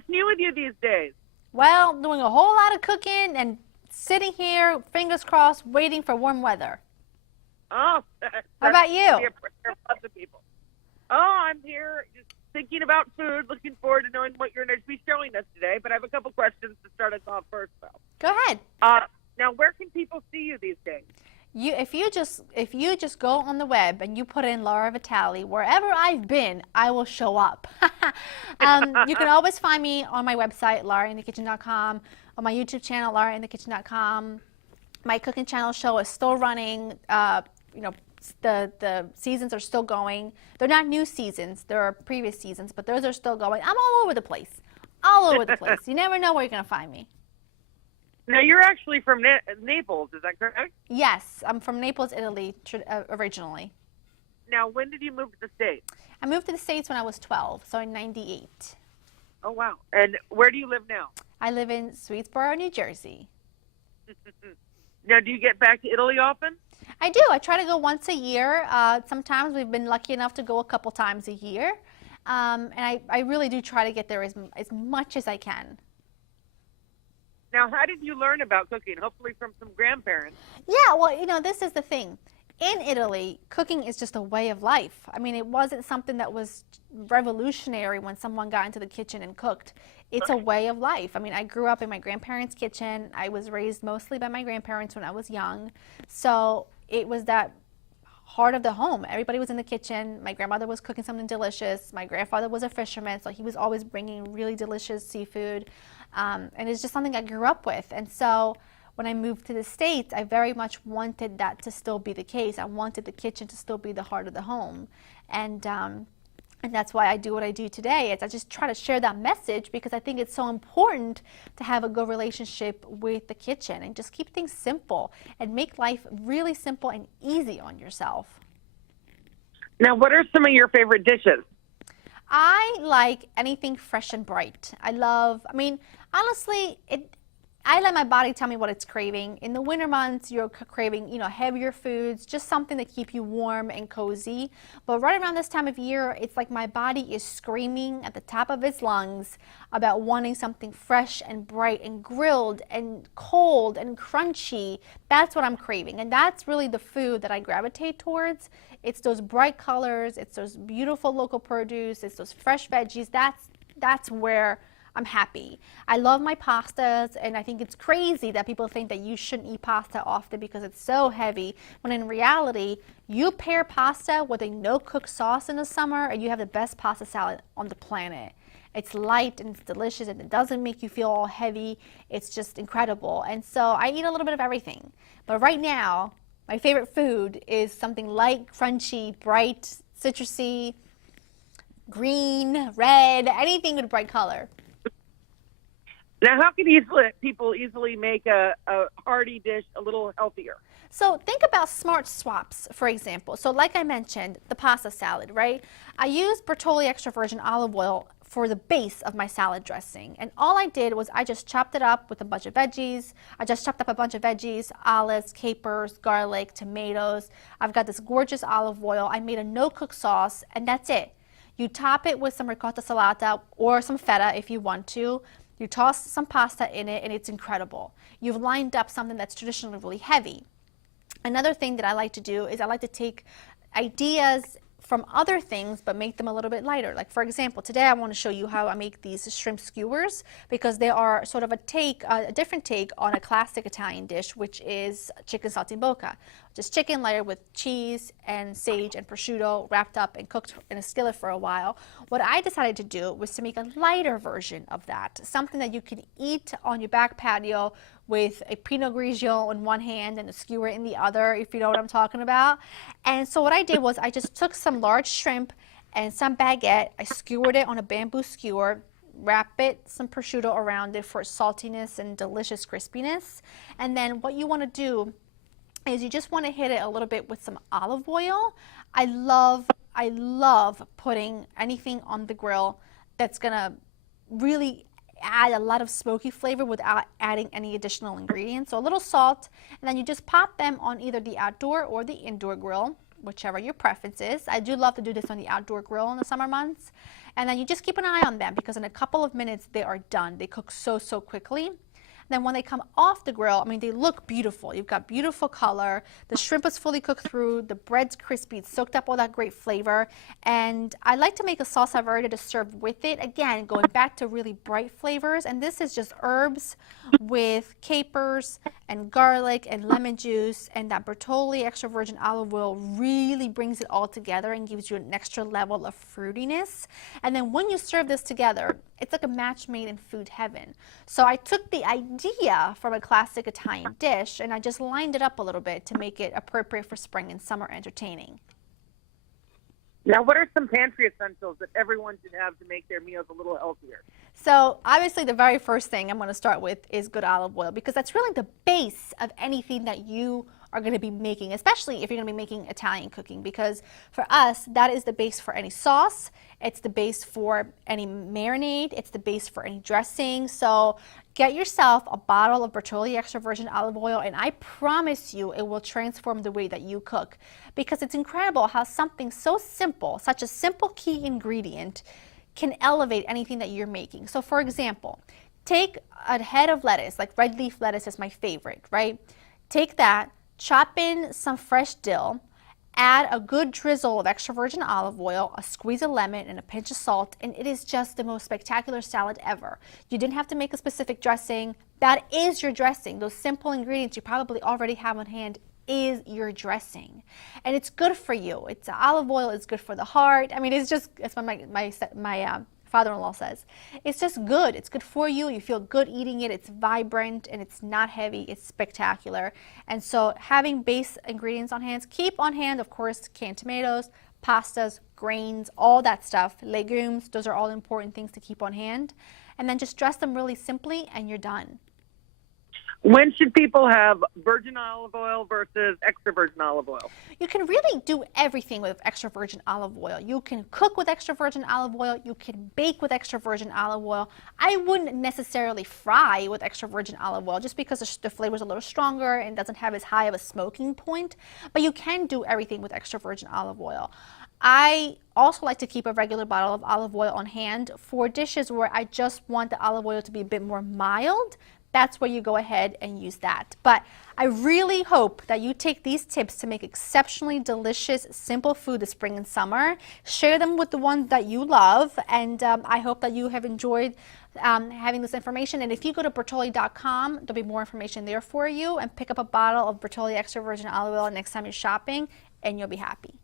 What's new with you these days? Well, doing a whole lot of cooking and sitting here, fingers crossed, waiting for warm weather. Oh, How that about seems to be you? a prayer of lots of people. Oh, I'm here just thinking about food, looking forward to knowing what you're going to be showing us today. But I have a couple questions to start us off first, though. Go ahead. Now, where can people see you these days? If you just go on the web and you put in Laura Vitale, wherever I've been, I will show up. You can always find me on my website, laurainthekitchen.com, on my YouTube channel, laurainthekitchen.com. My cooking channel show is still running. You know, the seasons are still going. They're not new seasons, they're previous seasons, but those are still going. I'm all over the place. All over the place. You never know where you're going to find me. Now, you're actually from Naples, is that correct? Yes, I'm from Naples, Italy, originally. Now, when did you move to the States? I moved to the States when I was 12, so in 98. Oh, wow. And where do you live now? I live in Swedesboro, New Jersey. Now, do you get back to Italy often? I do. I try to go once a year. Sometimes we've been lucky enough to go a couple times a year. And I really do try to get there as much as I can. Now, how did you learn about cooking? Hopefully from some grandparents. Yeah, well, this is the thing. In Italy, cooking is just a way of life. I mean, it wasn't something that was revolutionary when someone got into the kitchen and cooked. It's a way of life. I mean, I grew up in my grandparents' kitchen. I was raised mostly by my grandparents when I was young. So it was that heart of the home. Everybody was in the kitchen. My grandmother was cooking something delicious. My grandfather was a fisherman, so he was always bringing really delicious seafood. And it's just something I grew up with. And so when I moved to the States, I very much wanted that to still be the case. I wanted the kitchen to still be the heart of the home. And that's why I do what I do today. I just try to share that message because I think it's so important to have a good relationship with the kitchen and just keep things simple and make life really simple and easy on yourself. Now, what are some of your favorite dishes? I like anything fresh and bright. Honestly, I let my body tell me what it's craving. In the winter months, you're craving, heavier foods, just something to keep you warm and cozy. But right around this time of year, it's like my body is screaming at the top of its lungs about wanting something fresh and bright and grilled and cold and crunchy. That's what I'm craving. And that's really the food that I gravitate towards. It's those bright colors, it's those beautiful local produce, it's those fresh veggies. That's where I'm happy. I love my pastas, and I think it's crazy that people think that you shouldn't eat pasta often because it's so heavy, when in reality, you pair pasta with a no-cook sauce in the summer and you have the best pasta salad on the planet. It's light and it's delicious and it doesn't make you feel all heavy. It's just incredible. And so I eat a little bit of everything. But right now, my favorite food is something light, crunchy, bright, citrusy, green, red, anything with bright color. Now, how can people easily make a hearty dish a little healthier? So think about smart swaps, for example. So like I mentioned, the pasta salad, right? I use Bertolli extra virgin olive oil for the base of my salad dressing. And all I did was I just chopped it up with a bunch of veggies. I just chopped up a bunch of veggies, olives, capers, garlic, tomatoes. I've got this gorgeous olive oil. I made a no-cook sauce, and that's it. You top it with some ricotta salata or some feta if you want to. You toss some pasta in it, and it's incredible. You've lined up something that's traditionally really heavy. Another thing that I like to do is I like to take ideas from other things but make them a little bit lighter. Like, for example, today I want to show you how I make these shrimp skewers because they are sort of a different take on a classic Italian dish, which is chicken saltimbocca, just chicken layered with cheese and sage and prosciutto wrapped up and cooked in a skillet for a while. What I decided to do was to make a lighter version of that, something that you can eat on your back patio with a Pinot Grigio in one hand and a skewer in the other, if you know what I'm talking about. And so what I did was I just took some large shrimp and some baguette, I skewered it on a bamboo skewer, wrap it, some prosciutto around it for saltiness and delicious crispiness. And then what you want to do is you just want to hit it a little bit with some olive oil. I love putting anything on the grill that's gonna really add a lot of smoky flavor without adding any additional ingredients. So a little salt, and then you just pop them on either the outdoor or the indoor grill, whichever your preference is. I do love to do this on the outdoor grill in the summer months. And then you just keep an eye on them because in a couple of minutes they are done. They cook so, so quickly. Then when they come off the grill, I mean, they look beautiful. You've got beautiful color. The shrimp is fully cooked through. The bread's crispy. It's soaked up all that great flavor. And I like to make a salsa verde to serve with it. Again, going back to really bright flavors. And this is just herbs with capers and garlic and lemon juice. And that Bertolli extra virgin olive oil really brings it all together and gives you an extra level of fruitiness. And then when you serve this together, it's like a match made in food heaven. So I took the idea from a classic Italian dish and I just lined it up a little bit to make it appropriate for spring and summer entertaining. Now, what are some pantry essentials that everyone should have to make their meals a little healthier? So obviously the very first thing I'm going to start with is good olive oil because that's really the base of anything that you are going to be making, especially if you're going to be making Italian cooking, because for us, that is the base for any sauce. It's the base for any marinade. It's the base for any dressing. So get yourself a bottle of Bertolli extra virgin olive oil, and I promise you it will transform the way that you cook, because it's incredible how something so simple, such a simple key ingredient, can elevate anything that you're making. So for example, take a head of lettuce, like red leaf lettuce is my favorite, right? Take that, chop in some fresh dill, add a good drizzle of extra virgin olive oil, a squeeze of lemon, and a pinch of salt, and it is just the most spectacular salad ever. You didn't have to make a specific dressing. That is your dressing. Those simple ingredients you probably already have on hand is your dressing. And it's good for you. It's olive oil, it's good for the heart. I mean, it's just, it's what my father-in-law says. It's just good. It's good for you. You feel good eating it. It's vibrant and it's not heavy. It's spectacular. And so having base ingredients on hand, keep on hand, of course, canned tomatoes, pastas, grains, all that stuff, legumes. Those are all important things to keep on hand. And then just dress them really simply and you're done. When should people have virgin olive oil versus extra virgin olive oil? You can really do everything with extra virgin olive oil. You can cook with extra virgin olive oil. You can bake with extra virgin olive oil. I wouldn't necessarily fry with extra virgin olive oil just because the flavor is a little stronger and doesn't have as high of a smoking point. But you can do everything with extra virgin olive oil. I also like to keep a regular bottle of olive oil on hand for dishes where I just want the olive oil to be a bit more mild. That's where you go ahead and use that. But I really hope that you take these tips to make exceptionally delicious, simple food this spring and summer. Share them with the ones that you love, and I hope that you have enjoyed having this information. And if you go to Bertolli.com, there'll be more information there for you, and pick up a bottle of Bertolli extra virgin olive oil next time you're shopping, and you'll be happy.